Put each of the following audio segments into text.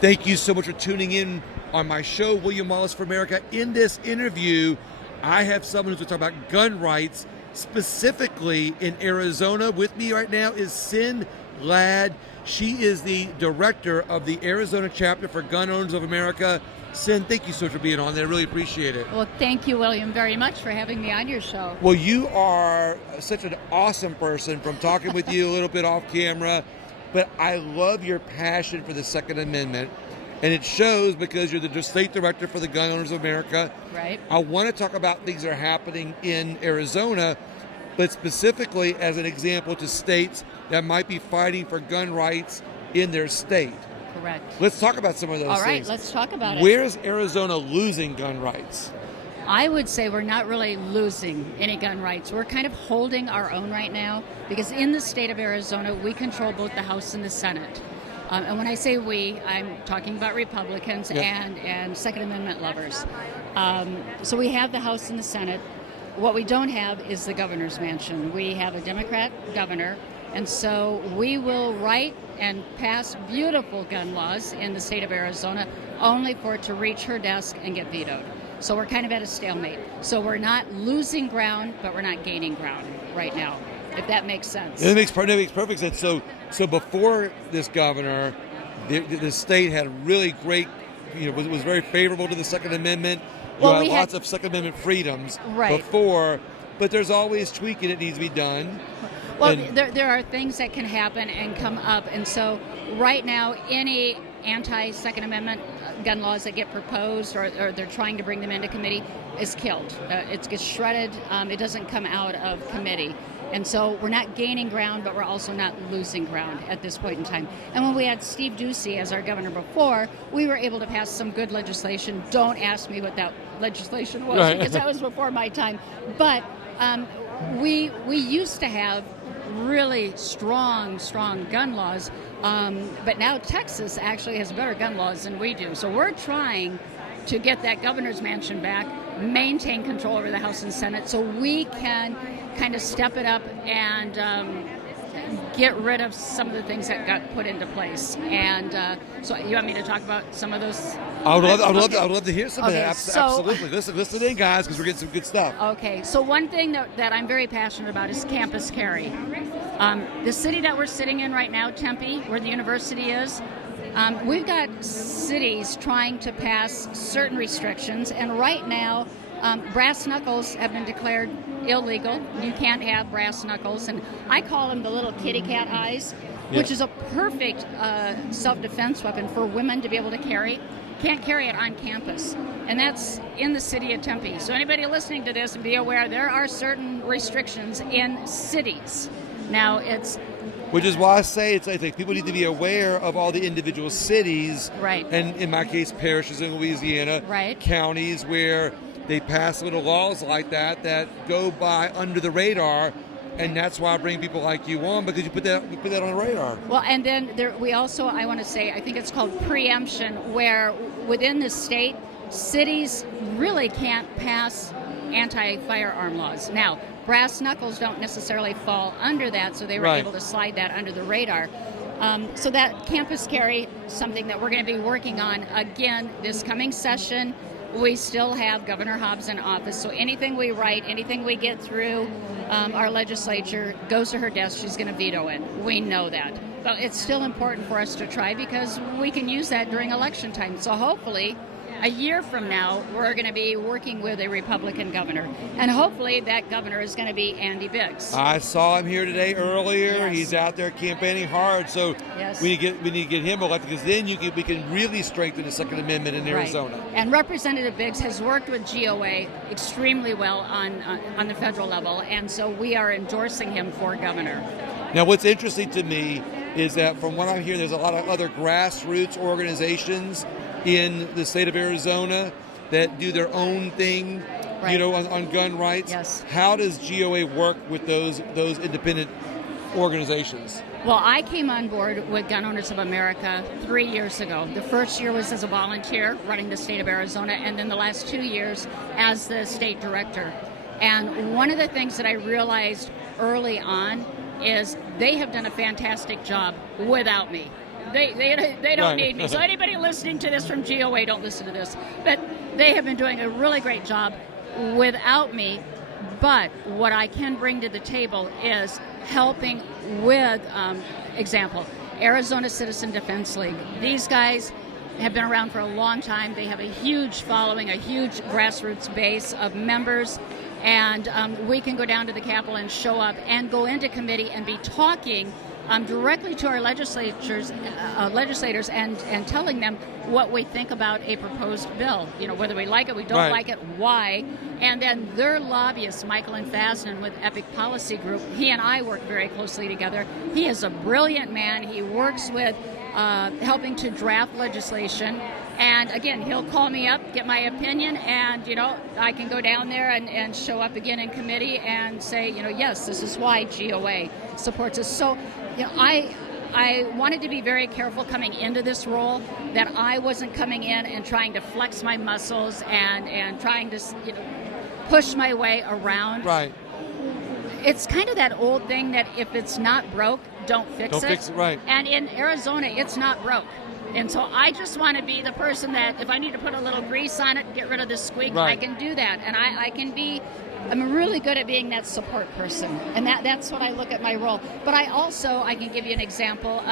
Thank you so much for tuning in on my show, William Wallace for America. In this interview, I have someone who's going to talk about gun rights, specifically in Arizona. With me right now is Sin Ladd. She is the director of the Arizona chapter for Gun Owners of America. Sin, thank you so much for being on there. I really appreciate it. Well, thank you, William, very much for having me on your show. Well, you are such an awesome person from talking with you a little bit off camera, but I love your passion for the Second Amendment, and it shows because you're the state director for the Gun Owners of America. Right. I want to talk about things that are happening in Arizona, but specifically as an example to states that might be fighting for gun rights in their state. Correct. Let's talk about some of those things. All right, let's talk about it. Where is Arizona losing gun rights? I would say we're not really losing any gun rights. We're kind of holding our own right now because in the state of Arizona, we control both the House and the Senate. And when I say we, I'm talking about Republicans and Second Amendment lovers. So we have the House and the Senate. What we don't have is the governor's mansion. We have a Democrat governor, and so we will write and pass beautiful gun laws in the state of Arizona only for it to reach her desk and get vetoed. So we're kind of at a stalemate. So we're not losing ground, but we're not gaining ground right now, if that makes sense. It makes perfect sense. So before this governor, the state had really great, was very favorable to the Second Amendment. Well, we had lots of Second Amendment freedoms right. before, but there's always tweaking that needs to be done. Well, there are things that can happen and come up, and so right now any anti-Second Amendment gun laws that get proposed or they're trying to bring them into committee is killed. It gets shredded. It doesn't come out of committee. And so we're not gaining ground, but we're also not losing ground at this point in time. And when we had Steve Ducey as our governor before, we were able to pass some good legislation. Don't ask me what that legislation was, right, because that was before my time. But we used to have really strong gun laws, but now Texas actually has better gun laws than we do. So we're trying to get that governor's mansion back, maintain control over the House and Senate, so we can kind of step it up and get rid of some of the things that got put into place. And so you want me to talk about some of those? I would love to hear some of that. Absolutely. Listen in, guys, because we're getting some good stuff. Okay. So one thing that I'm very passionate about is campus carry. The city that we're sitting in right now, Tempe, where the university is, we've got cities trying to pass certain restrictions, and right now brass knuckles have been declared illegal. You can't have brass knuckles, and I call them the little kitty cat eyes, which is a perfect self-defense weapon for women to be able to carry. Can't carry it on campus, and that's in the city of Tempe. So anybody listening to this, be aware there are certain restrictions in cities. Now which is why I think people need to be aware of all the individual cities, right, and in my case, parishes in Louisiana, right, counties where they pass little laws like that go by under the radar, and that's why I bring people like you on, because you put that on the radar. Well, and then we also, I want to say, I think it's called preemption, where within the state, cities really can't pass anti-firearm laws. Now, brass knuckles don't necessarily fall under that, so they were able to slide that under the radar. So that campus carry, something that we're going to be working on again this coming session. We still have Governor Hobbs in office, so anything we write, anything we get through our legislature goes to her desk. She's going to veto it. We know that. But it's still important for us to try because we can use that during election time. So hopefully, a year from now, we're going to be working with a Republican governor. And hopefully that governor is going to be Andy Biggs. I saw him here today earlier. Yes. He's out there campaigning hard. So we need to get him elected, because then we can really strengthen the Second Amendment in Arizona. Right. And Representative Biggs has worked with GOA extremely well on the federal level. And so we are endorsing him for governor. Now, what's interesting to me is that from what I'm hearing, there's a lot of other grassroots organizations in the state of Arizona that do their own thing, on gun rights. Yes. How does GOA work with those independent organizations? Well, I came on board with Gun Owners of America 3 years ago. The first year was as a volunteer running the state of Arizona, and then the last 2 years as the state director. And one of the things that I realized early on is they have done a fantastic job without me. They don't Right. need me. So anybody listening to this from GOA, don't listen to this. But they have been doing a really great job without me. But what I can bring to the table is helping with, example, Arizona Citizen Defense League. These guys have been around for a long time. They have a huge following, a huge grassroots base of members. And we can go down to the Capitol and show up and go into committee and be talking directly to our legislators and telling them what we think about a proposed bill. You know, whether we like it, we don't Right. like it, why. And then their lobbyist, Michael and Fasnan with Epic Policy Group, he and I work very closely together. He is a brilliant man. He works with helping to draft legislation. And again, he'll call me up, get my opinion, and, you know, I can go down there and show up again in committee and say, you know, yes, this is why GOA supports us. So, you know, I wanted to be very careful coming into this role that I wasn't coming in and trying to flex my muscles and trying to, you know, push my way around. Right. It's kind of that old thing that if it's not broke, don't fix it. Don't fix it, right. And in Arizona, it's not broke. And so I just want to be the person that if I need to put a little grease on it, get rid of the squeak, Right. I can do that. And I'm really good at being that support person. And that's what I look at my role. But I can give you an example.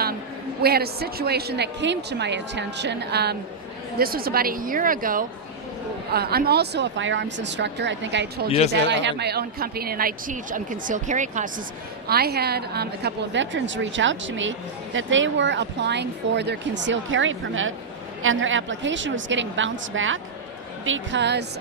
We had a situation that came to my attention. This was about a year ago. I'm also a firearms instructor. I think I told you Yes, that. I have my own company and I teach concealed carry classes. I had a couple of veterans reach out to me that they were applying for their concealed carry permit and their application was getting bounced back because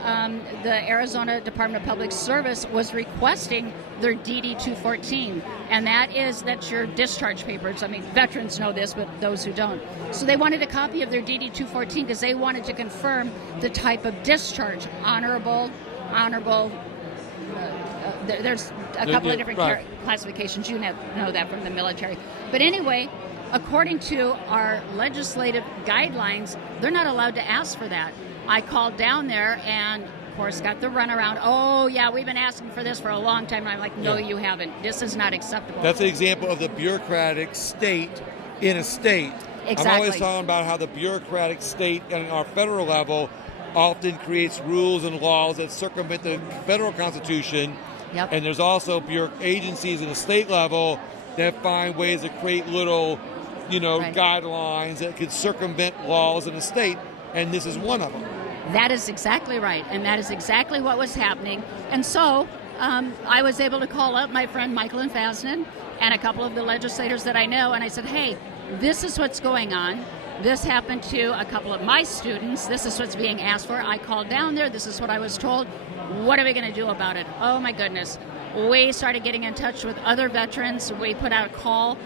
the Arizona Department of Public Service was requesting their DD-214, and that's your discharge papers. I mean, veterans know this, but those who don't. So they wanted a copy of their DD-214 because they wanted to confirm the type of discharge, honorable. There's a couple of different right. classifications. You know that from the military. But anyway, according to our legislative guidelines, they're not allowed to ask for that. I called down there and, of course, got the runaround. Oh, yeah, we've been asking for this for a long time. And I'm like, no, Yeah. you haven't. This is not acceptable. That's an example of the bureaucratic state in a state. Exactly. I'm always talking about how the bureaucratic state on our federal level often creates rules and laws that circumvent the federal constitution. Yep. And there's also agencies in the state level that find ways to create little, Right. guidelines that could circumvent laws in the state. And this is one of them. That is exactly right, and that is exactly what was happening. And so I was able to call up my friend Michael and Fasnan and a couple of the legislators that I know, and I said, hey, this is what's going on. This happened to a couple of my students. This is what's being asked for. I called down there. This is what I was told. What are we going to do about it? Oh, my goodness. We started getting in touch with other veterans. We put out a call.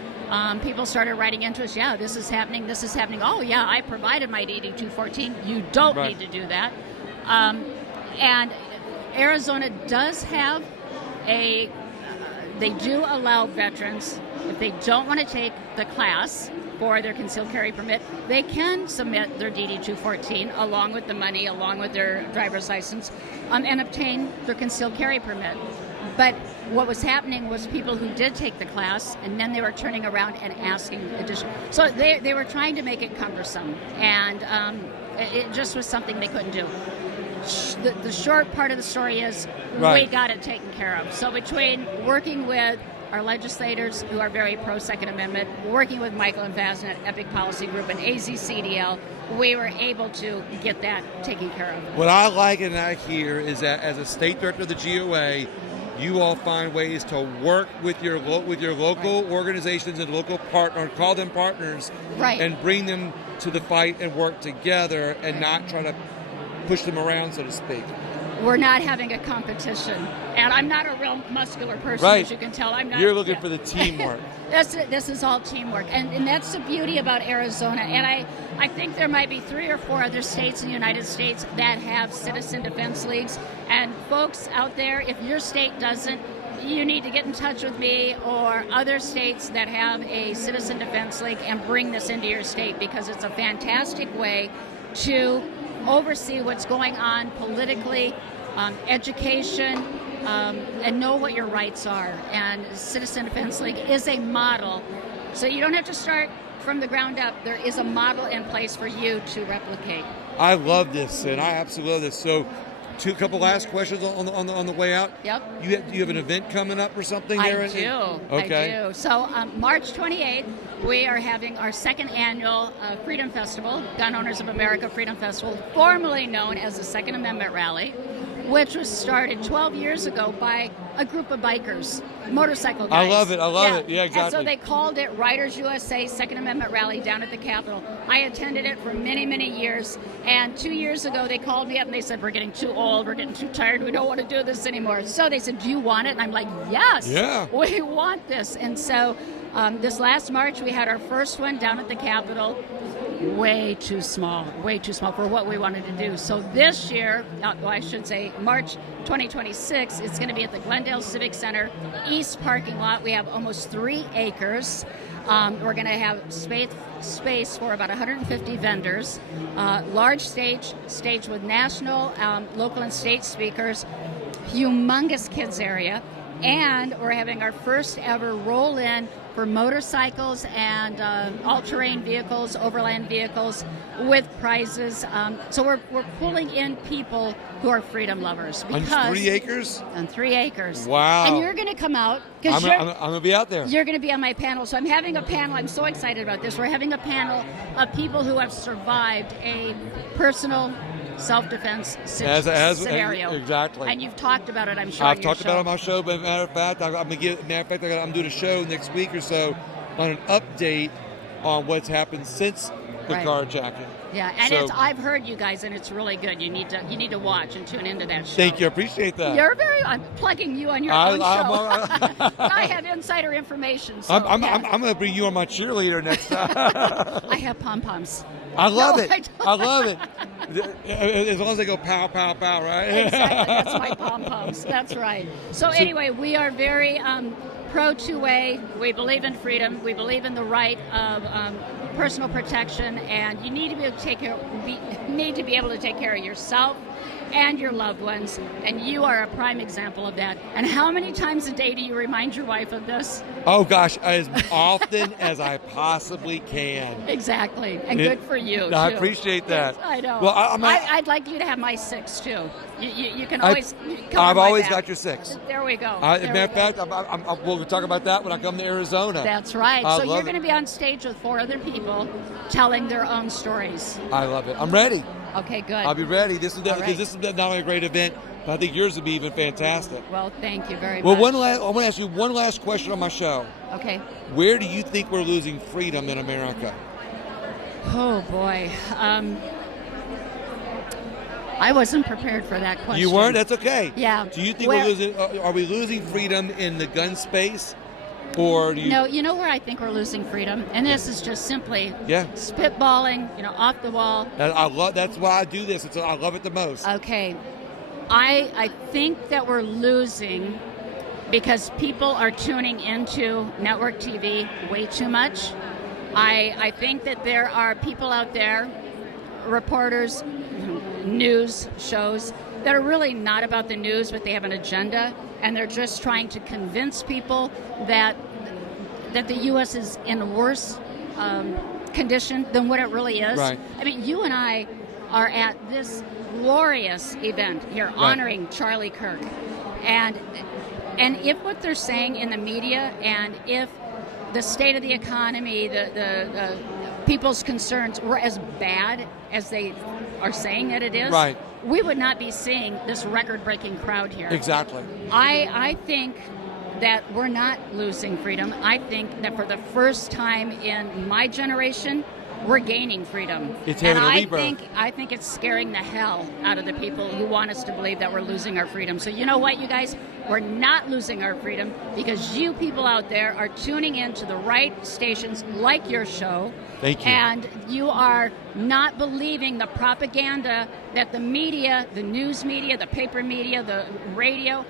People started writing into us, yeah, this is happening, this is happening. Oh, yeah, I provided my DD-214. You don't Right. need to do that. And Arizona does have they do allow veterans, if they don't want to take the class for their concealed carry permit, they can submit their DD-214 along with the money, along with their driver's license, and obtain their concealed carry permit. But what was happening was people who did take the class, and then they were turning around and asking additional. So they were trying to make it cumbersome, and it just was something they couldn't do. The short part of the story is Right. we got it taken care of. So between working with our legislators who are very pro-Second Amendment, working with Michael and Fasnan at Epic Policy Group and AZCDL, we were able to get that taken care of. What I like and I hear is that as a state director of the GOA, you all find ways to work with your local Right. organizations and local partner, call them partners, Right. and bring them to the fight and work together and Right. not try to push them around, so to speak. We're not having a competition. And I'm not a real muscular person, Right. as you can tell. I'm not. You're looking yeah. for the teamwork. This is all teamwork. And that's the beauty about Arizona. And I think there might be 3 or 4 other states in the United States that have citizen defense leagues. And folks out there, if your state doesn't, you need to get in touch with me or other states that have a citizen defense league and bring this into your state, because it's a fantastic way to oversee what's going on politically, education, and know what your rights are. And Citizen Defense League is a model. So you don't have to start from the ground up, there is a model in place for you to replicate. I love this, and I absolutely love this. So, couple last questions on the way out. Yep. You have an event coming up or something there? I do. Okay. I do. So March 28th, we are having our second annual Freedom Festival, Gun Owners of America Freedom Festival, formerly known as the Second Amendment Rally, which was started 12 years ago by a group of bikers, motorcycle guys. I love it. Yeah, exactly. And so they called it Riders USA Second Amendment Rally down at the Capitol. I attended it for many, many years. And 2 years ago, they called me up and they said, we're getting too old. We're getting too tired. We don't want to do this anymore. So they said, do you want it? And I'm like, yes, we want this. And so this last March, we had our first one down at the Capitol. Way too small for what we wanted to do. So this year, I should say March 2026, it's going to be at the Glendale Civic Center East parking lot. We have almost 3 acres. We're going to have space for about 150 vendors, large stage with national, local, and state speakers, humongous kids area, and we're having our first ever roll-in for motorcycles and all-terrain vehicles, overland vehicles with prizes. So we're pulling in people who are freedom lovers. Because on 3 acres? On 3 acres. Wow. And you're going to come out. I'm going to be out there. You're going to be on my panel. So I'm having a panel. I'm so excited about this. We're having a panel of people who have survived a personal self-defense scenario. Exactly. And you've talked about it, I'm sure. I've talked about it on my show, but matter of fact, I'm doing a show next week or so on an update on what's happened since the carjacking. Yeah, and I've heard you guys, and it's really good. You need to watch and tune into that show. Thank you, I appreciate that. I'm plugging you on your own show. I have insider information. So, I'm going to bring you on my cheerleader next time. I have pom-poms. I love it. I love it. As long as they go pow, pow, pow, right? Exactly. That's my pom-poms. That's right. So anyway, we are very pro two-way. We believe in freedom. We believe in the right of personal protection, and you need to be able to take care of yourself and your loved ones, and you are a prime example of that. And how many times a day do you remind your wife of this? Oh gosh, as often as I possibly can. Exactly, and good for you. I appreciate that. Yes, I know. Well, I'd like you to have my 6 too. You can always. I've always got your 6. There we go. Matter of fact, we'll talk about that when I come to Arizona. That's right. So you're going to be on stage with 4 other people telling their own stories. I love it. I'm ready. Okay, good. I'll be ready. This is not only a great event, but I think yours will be even fantastic. Well, thank you very much. Well, I want to ask you one last question on my show. Okay. Where do you think we're losing freedom in America? Oh boy. I wasn't prepared for that question. You weren't? That's okay. Yeah. Do you think are we losing freedom in the gun space? Or do you... No, you know where I think we're losing freedom? And this is just simply spitballing, off the wall. That's why I do this. I love it the most. Okay. I think that we're losing because people are tuning into network TV way too much. I think that there are people out there, reporters, news shows, that are really not about the news, but they have an agenda, and they're just trying to convince people that the U.S. is in worse condition than what it really is. Right. I mean, you and I are at this glorious event here honoring Charlie Kirk, and if what they're saying in the media, and if the state of the economy, the people's concerns were as bad as they are saying that it is, we would not be seeing this record-breaking crowd here. Exactly. I think that we're not losing freedom. I think that for the first time in my generation, we're gaining freedom. It's having a rebirth. I think it's scaring the hell out of the people who want us to believe that we're losing our freedom. So you know what, you guys? We're not losing our freedom because you people out there are tuning into the right stations like your show. Thank you. And you are not believing the propaganda that the media, the news media, the paper media, the radio,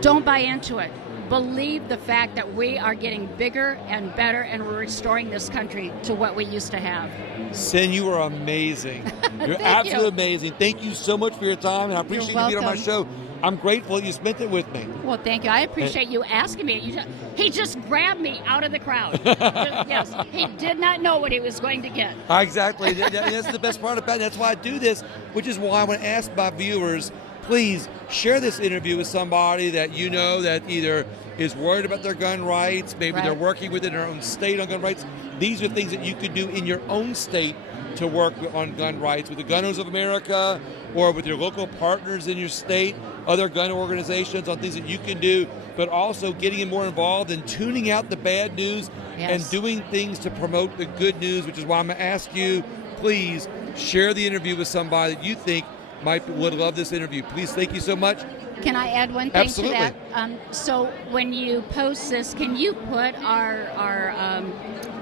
don't buy into it. Believe the fact that we are getting bigger and better, and we're restoring this country to what we used to have. Sin, you are amazing. You're absolutely amazing. Thank you so much for your time, and I appreciate you being on my show. I'm grateful you spent it with me. Well, thank you. I appreciate you asking me. He just grabbed me out of the crowd. Yes, he did not know what he was going to get. Exactly. That's the best part about it. That's why I do this, which is why I want to ask my viewers, please share this interview with somebody that you know that either is worried about their gun rights, maybe they're working within their own state on gun rights. These are things that you could do in your own state to work on gun rights with the Gun Owners of America or with your local partners in your state, other gun organizations, on things that you can do, but also getting more involved and tuning out the bad news and doing things to promote the good news, which is why I'm going to ask you, please share the interview with somebody that you think would love this interview. Please, thank you so much. Can I add one thing Absolutely. to that? So when you post this, can you put our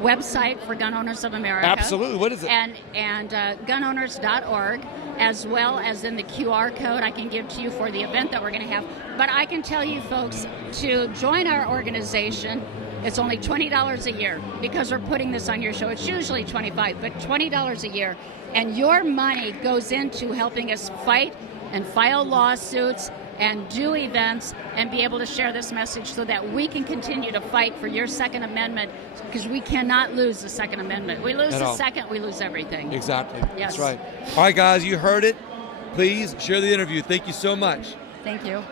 website for Gun Owners of America? Absolutely. What is it? And gunowners.org, as well as in the QR code I can give to you for the event that we're going to have. But I can tell you folks, to join our organization, it's only $20 a year because we're putting this on your show. It's usually $25, but $20 a year. And your money goes into helping us fight and file lawsuits and do events and be able to share this message so that we can continue to fight for your Second Amendment, because we cannot lose the Second Amendment. We lose the second, we lose everything. Exactly. Yes. That's right. All right, guys, you heard it. Please share the interview. Thank you so much. Thank you.